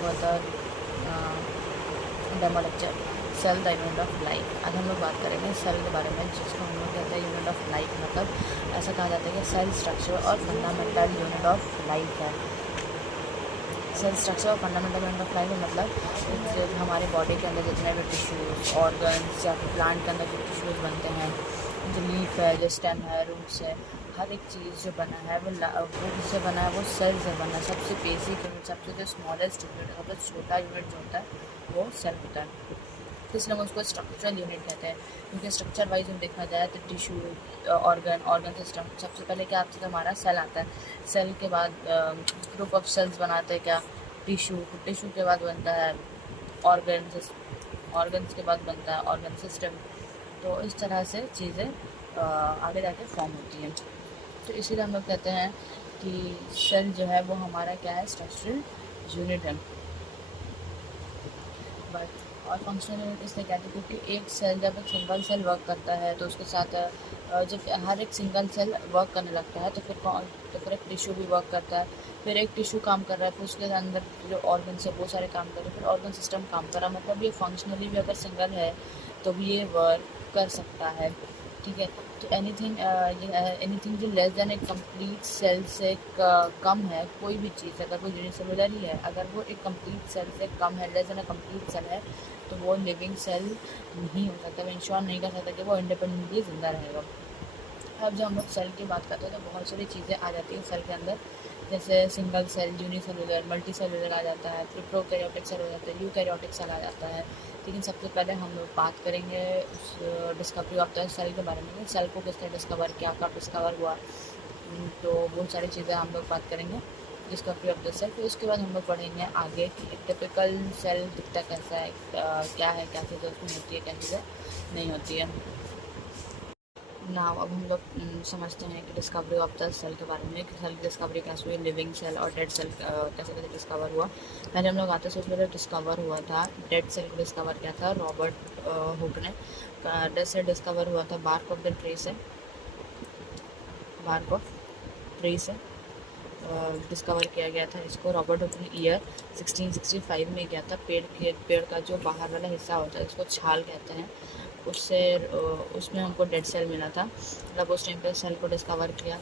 Further demo lecture cell the unit of life. आज हम लोग बात करेंगे सेल के बारे में, जिसको हम लोग कहते हैं यूनिट ऑफ लाइफ। मतलब ऐसा कहा जाता है कि सेल स्ट्रक्चर और फंडामेंटल यूनिट ऑफ लाइफ है। सेल स्ट्रक्चर और फंडामेंटल यूनिट ऑफ लाइफ मतलब हमारे बॉडी के अंदर जितने भी टिश्यूज़, ऑर्गन्स या फिर प्लांट के अंदर जो टिश्यूज़ बनते हैं, जो लीफ है, जो स्टेम है, रूट्स है, हर एक चीज़ जो बना है वो जिससे बना है वो सेल से बना है। सबसे बेसिक यूनिट, सबसे जो स्मॉलेस्ट यूनिट, सबसे छोटा यूनिट जो होता है वो सेल होता है। तो इसलिए हम उसको स्ट्रक्चरल यूनिट कहते हैं, क्योंकि स्ट्रक्चर वाइज हम देखा जाए तो टिश्यू, ऑर्गन सिस्टम, सबसे पहले क्या आता है, हमारा सेल आता है। सेल के बाद ग्रुप ऑफ सेल्स बनाते हैं क्या, टिश्यू के बाद बनता है ऑर्गन्स के बाद बनता है ऑर्गन सिस्टम। तो इस तरह से चीज़ें आगे जाके फॉर्म होती हैं। तो इसीलिए हम लोग कहते हैं कि सेल जो है वो हमारा क्या है, स्ट्रक्चरल यूनिट है। बट और फंक्शनल यूनिट इसलिए कहते हैं क्योंकि एक सेल, जब एक सिंगल सेल वर्क करता है तो उसके साथ जब हर एक सिंगल सेल वर्क करने लगता है तो फिर एक टिश्यू भी वर्क करता है, फिर एक टिश्यू काम कर रहा है, फिर उसके अंदर जो ऑर्गन है बहुत सारे काम कर रहे हैं, फिर ऑर्गन सिस्टम काम कर रहा है। मतलब ये फंक्शनली भी अगर सिंगल है तो भी ये वर्क कर सकता है। ठीक है, तो एनीथिंग जो लेस देन एक कंप्लीट सेल से कम है, कोई भी चीज़ अगर वो यूनिसेलुलर ही है, अगर वो एक कंप्लीट सेल से कम है, less than a complete cell है, तो वो लिविंग सेल नहीं हो सकता। वो इंश्योर नहीं कर सकता कि वो इंडिपेंडेंटली ज़िंदा रहेगा। अब जब हम लोग सेल की बात करते हैं तो बहुत सारी चीज़ें आ जाती हैं सेल के अंदर, जैसे single cell, unicellular, multicellular आ जाता है, फिर प्रोकैरियोटिक सेल हो जाता है, यूकैरियोटिक सेल आ जाता है। लेकिन सबसे पहले हम लोग बात करेंगे उस डिस्कवरी ऑफ द सेल के बारे में, सेल को किसने डिस्कवर किया, कब डिस्कवर हुआ। तो बहुत सारी चीज़ें हम लोग बात करेंगे डिस्कवरी ऑफ द सेल। फिर उसके बाद हम लोग पढ़ेंगे आगे कि एक टिपिकल सेल दिखता कैसा है, क्या चीज़ें उसमें होती है, क्या चीज़ें नहीं होती है ना। अब हम लोग समझते हैं कि डिस्कवरी ऑफ द सेल के बारे में, कि सेल की डिस्कवरी कैसे हुई, लिविंग सेल और डेड सेल कैसे कैसे डिस्कवर हुआ। पहले हम लोग आते हैं, सबसे पहले डिस्कवर हुआ था डेड सेल को डिस्कवर किया था रॉबर्ट हुक ने। डेड सेल डिस्कवर हुआ था बार्क ऑफ द ट्री से, बार्क ऑफ ट्री से डिस्कवर किया गया था इसको। रॉबर्ट हुक ने ईयर 1665 में किया था। पेड़ का जो बाहर वाला हिस्सा होता है उसको छाल कहते हैं, उससे उसमें हमको डेड सेल मिला था। मतलब उस टाइम पे सेल को डिस्कवर किया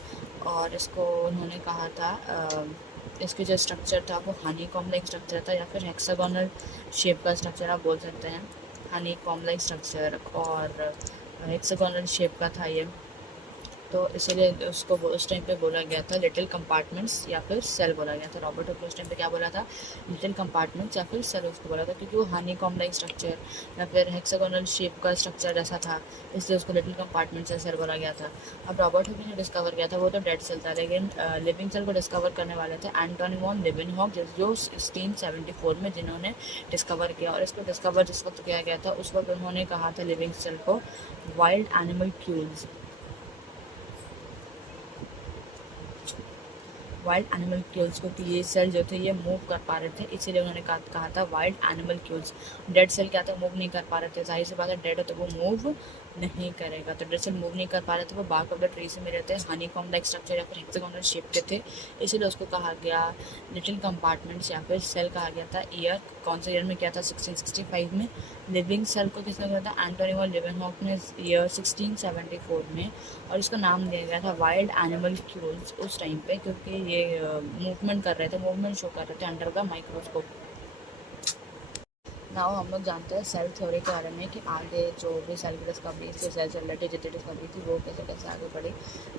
और इसको उन्होंने कहा था इसके जो स्ट्रक्चर था वो हनी कॉम लाइक स्ट्रक्चर था, या फिर हेक्सागोनल शेप का स्ट्रक्चर आप बोल सकते हैं। हनी कॉम लाइक स्ट्रक्चर और हेक्सागोनल शेप का था ये। तो इसीलिए उसको उस टाइम पे बोला गया था लिटिल कंपार्टमेंट्स या फिर सेल बोला गया था। रॉबर्ट हुक उस टाइम पे क्या बोला था, लिटिल कंपार्टमेंट्स या फिर सेल उसको बोला था, क्योंकि वो हनी कॉम लाइक स्ट्रक्चर या फिर हेक्सागोनल शेप का स्ट्रक्चर जैसा था, इसलिए उसको लिटिल कंपार्टमेंट्स या सेल बोला गया था। अब रॉबर्ट हुक ने डिस्कवर किया था वो तो डेड सेल था, लेकिन लिविंग सेल को डिस्कवर करने वाले थे एंटोनी वॉन लीवेनहॉक, जो 1674 में जिन्होंने डिस्कवर किया। और इसको डिस्कवर जिस वक्त किया गया था उस वक्त उन्होंने कहा था लिविंग सेल को वाइल्ड एनिमल क्यूल्स, वाइल्ड एनिमल क्यूल्स को, कि ये सेल जो थे ये मूव कर पा रहे थे, इसीलिए उन्होंने कहा था वाइल्ड एनिमल क्यूल्स। डेड सेल क्या था, मूव नहीं कर पा रहे थे, जाहिर सी बात है डेड है तो वो मूव नहीं करेगा। तो डेड सेल मूव नहीं कर पा रहे थे, वो बार्क ऑफ द ट्री से मिले थे, हनी कॉम लाइक स्ट्रक्चर या फिर हेक्सागोनल शेप के थे, इसीलिए उसको कहा गया लिटिल कंपार्टमेंट्स या फिर सेल कहा गया था। ईयर कौन से ईयर में किया था, 1665 में। लिविंग सेल को किसने किया था, एंटोनी वॉन लीवेनहॉक ने ईयर 1674 में। और इसका नाम दिया गया था वाइल्ड एनिमल क्यूल्स उस टाइम पे, क्योंकि ये मूवमेंट कर रहे थे, मूवमेंट शो कर रहे थे अंडर द माइक्रोस्कोप। नाउ हम लोग जानते हैं सेल थ्योरी के बारे में, कि आगे जो भी सेल की डिस्कवरी थी, सेल से रिलेटेड जितनी डिस्कवरी थी वो कैसे कैसे आगे बढ़ी।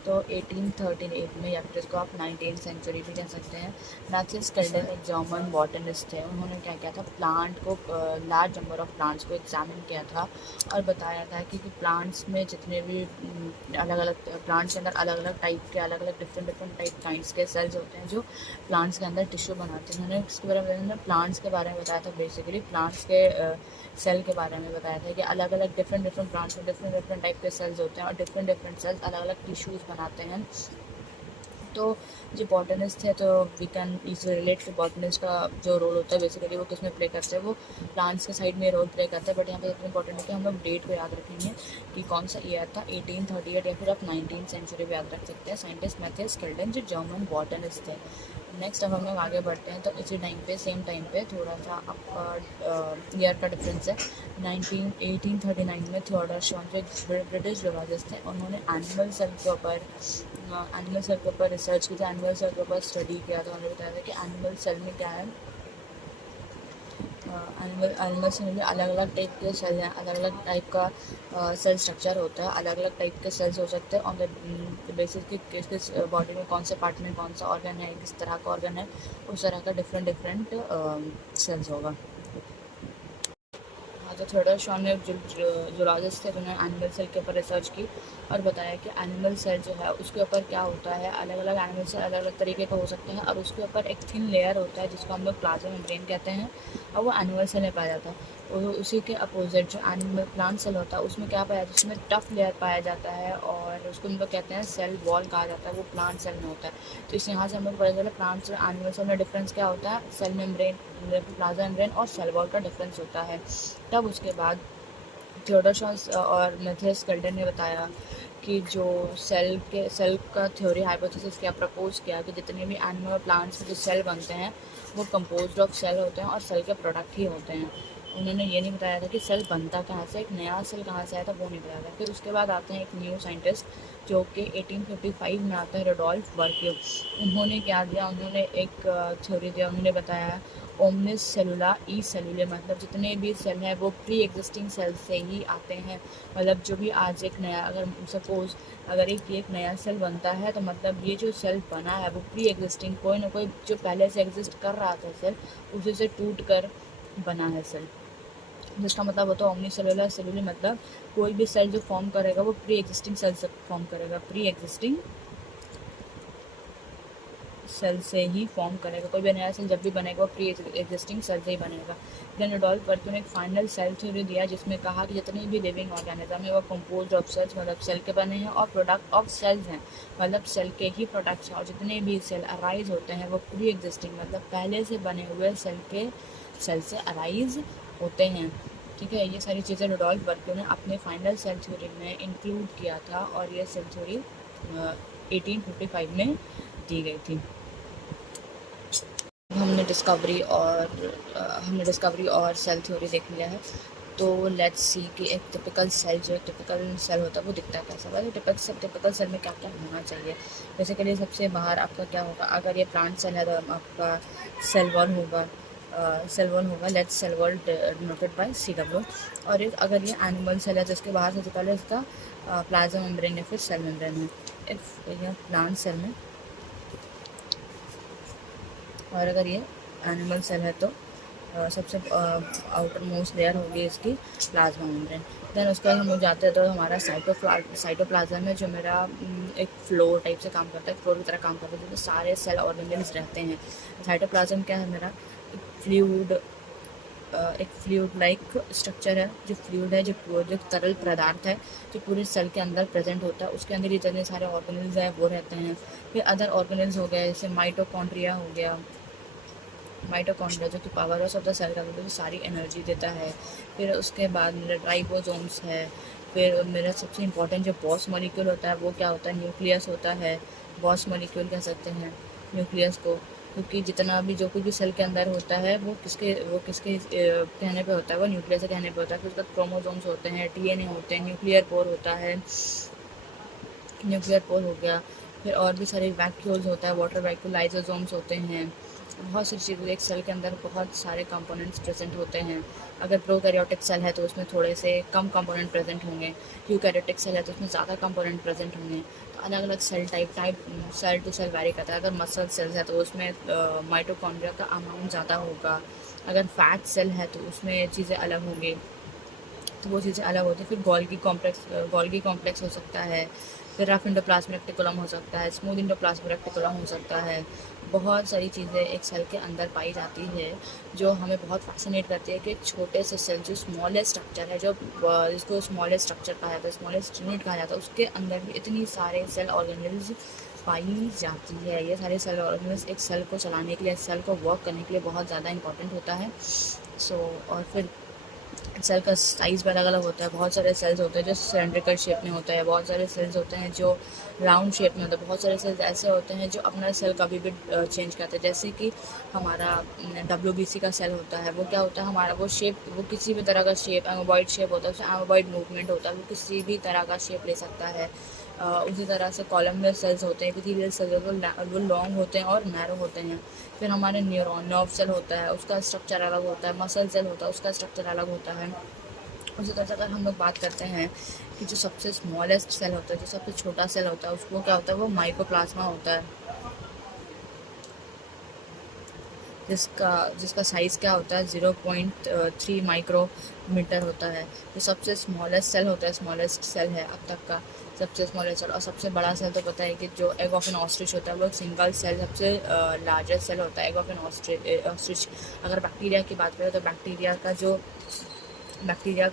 तो 1838 में, या फिर इसको आप 19th सेंचुरी भी कह सकते हैं, मैथ्यूस कैल्डर एक जर्मन बॉटनिस्ट थे। उन्होंने क्या किया था, प्लांट को लार्ज नंबर ऑफ प्लांट्स को एग्जामिन किया था और बताया था कि प्लांट्स में जितने भी अलग अलग प्लांट्स के अंदर अलग अलग टाइप के, अलग अलग डिफरेंट टाइप काइंड्स के सेल्स होते हैं जो प्लांट्स के अंदर टिश्यू बनाते हैं। उन्होंने इसके बारे में प्लांट्स के बारे में बताया था, बेसिकली प्लांट्स के सेल के बारे में बताया था कि अलग अलग डिफरेंट प्लांट्स में डिफरेंट टाइप के सेल्स होते हैं और डिफरेंट सेल्स अलग अलग टिश्यूज़ बनाते हैं। तो जो बॉटनिस्ट है, तो we can is relate to botanist का जो रोल होता है बेसिकली वो किसमें प्ले करते हैं, वो प्लांट्स के साइड में रोल प्ले करता है। बट यहाँ पे इतना इंपॉर्टेंट है कि हम लोग डेट को याद रखेंगे कि कौन सा ईयर था, 1838 या फिर आप 19th सेंचुरी भी याद रख सकते हैं। साइंटिस्ट मैथ्यूस कैल्डन जो जर्मन बॉटनिस्ट थे, नेक्स्ट अब हम लोग आगे बढ़ते हैं, तो इसी टाइम पे सेम टाइम पे थोड़ा सा आपका ईयर का डिफरेंस है। 1839 में थियोडोर शॉन जो ब्रिटिश जोलॉजिस्ट थे, उन्होंने एनिमल सेल के ऊपर रिसर्च की थी, एनिमल सेल के ऊपर स्टडी किया था। उन्होंने बताया था कि एनिमल सेल में क्या है, एनिमल सेल में अलग अलग टाइप के सेल हैं, अलग अलग टाइप का सेल स्ट्रक्चर होता है, अलग अलग टाइप के सेल्स हो सकते हैं ऑन द बेसिस कि किस किस बॉडी में कौन से पार्ट में कौन सा ऑर्गन है, किस तरह का ऑर्गन है, उस तरह का डिफरेंट सेल्स होगा। जो थियोडोर शॉन ने जोलॉजिस्ट थे, उन्होंने एनिमल सेल के ऊपर रिसर्च की और बताया कि एनिमल सेल जो है उसके ऊपर क्या होता है, अलग अलग एनिमल सेल अलग अलग तरीके का हो सकते हैं, और उसके ऊपर एक थिन लेयर होता है जिसको हम लोग प्लाज्मा मेम्ब्रेन कहते हैं, और वो एनिमल सेल में पाया जाता है। और उसी के अपोजिट जो एनिमल प्लांट सेल होता है उसमें क्या पाया जाता है, उसमें टफ लेयर पाया जाता है, और उसको हम लोग कहते हैं सेल वॉल कहा जाता है, वो प्लांट सेल में होता है। तो इस यहाँ से हम लोग पता चला प्लांट सेल एनिमल सेल में डिफरेंस क्या होता है, सेल मेम्ब्रेन, प्लाज्मा मेम्ब्रेन और सेल वॉल का डिफरेंस होता है। तब उसके बाद थियोडोर शॉन और मैथियस गल्डन ने बताया कि जो सेल का थ्योरी हाइपोथेसिस क्या प्रपोज किया कि जितने भी एनिमल प्लांट्स के जो सेल बनते हैं वो कंपोज्ड ऑफ सेल होते हैं और सेल के प्रोडक्ट ही होते हैं। उन्होंने ये नहीं बताया था कि सेल बनता कहाँ से, एक नया सेल कहाँ से आया था, वो नहीं बताया था। फिर उसके बाद आते हैं एक न्यू साइंटिस्ट जो कि 1855 में आते हैं, रोडोल्फ वर्क्यू। उन्होंने क्या दिया, उन्होंने एक थ्योरी दिया, उन्होंने बताया ओमनिस सेलुला ई सेलुले, मतलब जितने भी सेल हैं वो प्री एग्जिस्टिंग सेल से ही आते हैं। मतलब जो भी आज एक नया, अगर सपोज अगर एक नया सेल बनता है तो मतलब ये जो सेल बना है वो प्री एग्जिस्टिंग, कोई ना कोई जो पहले से एग्जिस्ट कर रहा था सेल, उसी से टूट कर बना है सेल, जिसका मतलब होता है ओमनी सेलुलर। सेलुलर मतलब कोई भी सेल जो फॉर्म करेगा वो प्री एग्जिस्टिंग सेल से फॉर्म करेगा, प्री एग्जिस्टिंग सेल से ही फॉर्म करेगा। कोई भी नया सेल जब भी बनेगा वो प्री एग्जिस्टिंग सेल से ही बनेगा। देन रोडोल्फ वर्क्यू ने एक फाइनल सेल थ्योरी दिया जिसमें कहा कि जितने भी लिविंग ऑर्गेनिज्म है वो कंपोज ऑफ सेल्स, मतलब सेल के बने हैं, और प्रोडक्ट ऑफ सेल्स हैं, मतलब सेल के ही प्रोडक्ट्स हैं, और जितने भी सेल अराइज होते हैं वो प्री एग्जिस्टिंग मतलब पहले से बने हुए सेल से अराइज होते हैं। ठीक है, ये सारी चीज़ें रोडोल्फ वर्क्यू ने अपने फाइनल सेल थ्योरी में इंक्लूड किया था, और ये सेल थ्योरी 1855 में दी गई थी। हमने डिस्कवरी और सेल थ्योरी देख लिया है, तो लेट्स सी कि एक टिपिकल सेल होता है वो दिखता है कैसा। वैसे टिपिकल सेल में क्या क्या होना चाहिए, बेसिकली सबसे बाहर आपका क्या होगा, अगर ये प्लांट सेल है तो आपका सेल वॉल होगा, let's cell wall denoted by CW। और अगर ये एनिमल सेल है तो इसके बाहर सबसे पहले इसका प्लाज्मा मेम्ब्रेन या फिर सेल मेम्ब्रेन है, इफ यह प्लांट सेल में। और अगर ये एनिमल सेल है तो सबसे आउटर मोस्ट लेयर होगी इसकी प्लाज्मा मेम्ब्रेन। देन उसके बाद हम लोग जाते हैं तो हमारा साइटोप्लाज्म है, जो मेरा एक फ्लोर टाइप से काम करता है, फ्लोर की तरह काम करता है, जिसमें सारे सेल ऑर्गेनेल्स रहते हैं। साइटोप्लाज्म क्या है, मेरा एक फ्लूइड लाइक स्ट्रक्चर है, जो तरल पदार्थ है जो पूरे सेल के अंदर प्रेजेंट होता है। उसके अंदर जितने सारे ऑर्गेनेल्स हैं वो रहते हैं। फिर अदर ऑर्गेनेल्स हो गए, जैसे माइटोकॉन्ड्रिया हो गया, माइटोकॉन्ड्रिया जो कि power house of the cell का जो सारी एनर्जी देता है। फिर उसके बाद मेरा राइबोसोम्स है। फिर मेरा सबसे इंपॉर्टेंट जो बॉस मॉलिक्यूल होता है वो क्या होता है, न्यूक्लियस होता है। बॉस मॉलिक्यूल कह सकते हैं न्यूक्लियस को, क्योंकि जितना भी जो कुछ भी सेल के अंदर होता है वो किसके कहने पे होता है, वो न्यूक्लियस के कहने पे होता है। फिर उसके बाद क्रोमोसोम्स होते हैं, DNA होते हैं, न्यूक्लियर पोर होता है, न्यूक्लियर पोर हो गया। फिर और भी सारे वैक्यूल्स होता है, वाटर वैक्यूल, लाइसोसोम्स होते हैं। बहुत सारी चीज़ें, एक सेल के अंदर बहुत सारे कंपोनेंट्स प्रेजेंट होते हैं। अगर प्रोकैरियोटिक सेल है तो उसमें थोड़े से कम कंपोनेंट प्रेजेंट होंगे, यूकैरियोटिक सेल है तो उसमें ज़्यादा कंपोनेंट प्रेजेंट होंगे। तो अलग अलग cell cell to cell vary करता है। अगर मसल सेल्स है तो उसमें माइटोकॉन्ड्रिया का अमाउंट ज़्यादा होगा। अगर फैट सेल है तो उसमें चीज़ें अलग होंगी, तो वो चीज़ें अलग होती है। फिर गोल्गी कॉम्प्लेक्स हो सकता है, फिर रफ इंडोप्लाज्मिक रेक्टिकुलम हो सकता है, स्मूथ इंडोप्लाज्मिक रेक्टिकुलम हो सकता है। बहुत सारी चीज़ें एक सेल के अंदर पाई जाती है जो हमें बहुत फैसिनेट करती है कि छोटे से सेल जो स्मॉलेस्ट स्ट्रक्चर है, जो जिसको स्मॉलेस्ट स्ट्रक्चर कहा जाता है, स्मॉलेस्ट यूनिट कहा जाता है, उसके अंदर भी इतनी सारे सेल ऑर्गेनेल्स पाई जाती है। ये सारे सेल ऑर्गेनेल्स एक सेल को चलाने के लिए, सेल को वर्क करने के लिए बहुत ज़्यादा इंपॉर्टेंट होता है। और फिर सेल का साइज़ भी अलग अलग होता है। बहुत सारे सेल्स होते हैं जो सिलेंड्रिकल शेप में होते हैं, बहुत सारे सेल्स होते हैं जो राउंड शेप में होते हैं, बहुत सारे सेल्स ऐसे होते हैं जो अपना सेल कभी भी चेंज करते हैं। जैसे कि हमारा WBC का सेल होता है, वो क्या होता है, हमारा वो शेप, वो किसी भी तरह का शेप, एमोबॉइड शेप होता है, उसमें एमोबॉइड मूवमेंट होता है, वो किसी भी तरह का शेप ले सकता है। उसी तरह से कॉलमनर सेल्स होते हैं, एपिथेलियल सेल्स होते हैं, वो लॉन्ग होते हैं और नैरो होते हैं। फिर हमारे न्यूरॉन नर्व सेल होता है, उसका स्ट्रक्चर अलग होता है। मसल सेल होता है, उसका स्ट्रक्चर अलग होता है। उसी तरह से अगर हम लोग बात करते हैं कि जो सबसे स्मॉलेस्ट सेल होता है, जो सबसे छोटा सेल होता है, उसको क्या होता है, वो माइकोप्लाज्मा होता है, जिसका जिसका साइज़ क्या होता है, 0.3 माइक्रोमीटर होता है। जो सबसे स्मॉलेस्ट सेल होता है, स्मॉलेस्ट सेल है अब तक का सबसे स्मॉलेस्ट सेल। और सबसे बड़ा सेल तो पता है कि जो एग ऑफ एन ऑस्ट्रिच होता है, वो एक सिंगल सेल सबसे लार्जेस्ट सेल होता है, एग ऑफ एन ऑस्ट्रिच। अगर बैक्टीरिया की बात करें तो बैक्टीरिया का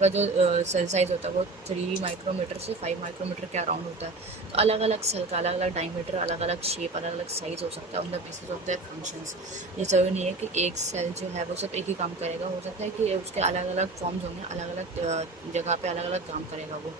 जो सेल साइज़ होता है वो 3 माइक्रोमीटर से 5 माइक्रोमीटर के अराउंड होता है। तो अलग अलग सेल का अलग अलग डायमीटर, अलग अलग शेप, अलग अलग साइज़ हो सकता है on the basis of their functions. ये ज़रूरी नहीं है कि एक सेल जो है वो सिर्फ एक ही काम करेगा, हो सकता है कि उसके अलग अलग फॉर्म्स होंगे, अलग अलग जगह पे अलग अलग काम करेगा वो।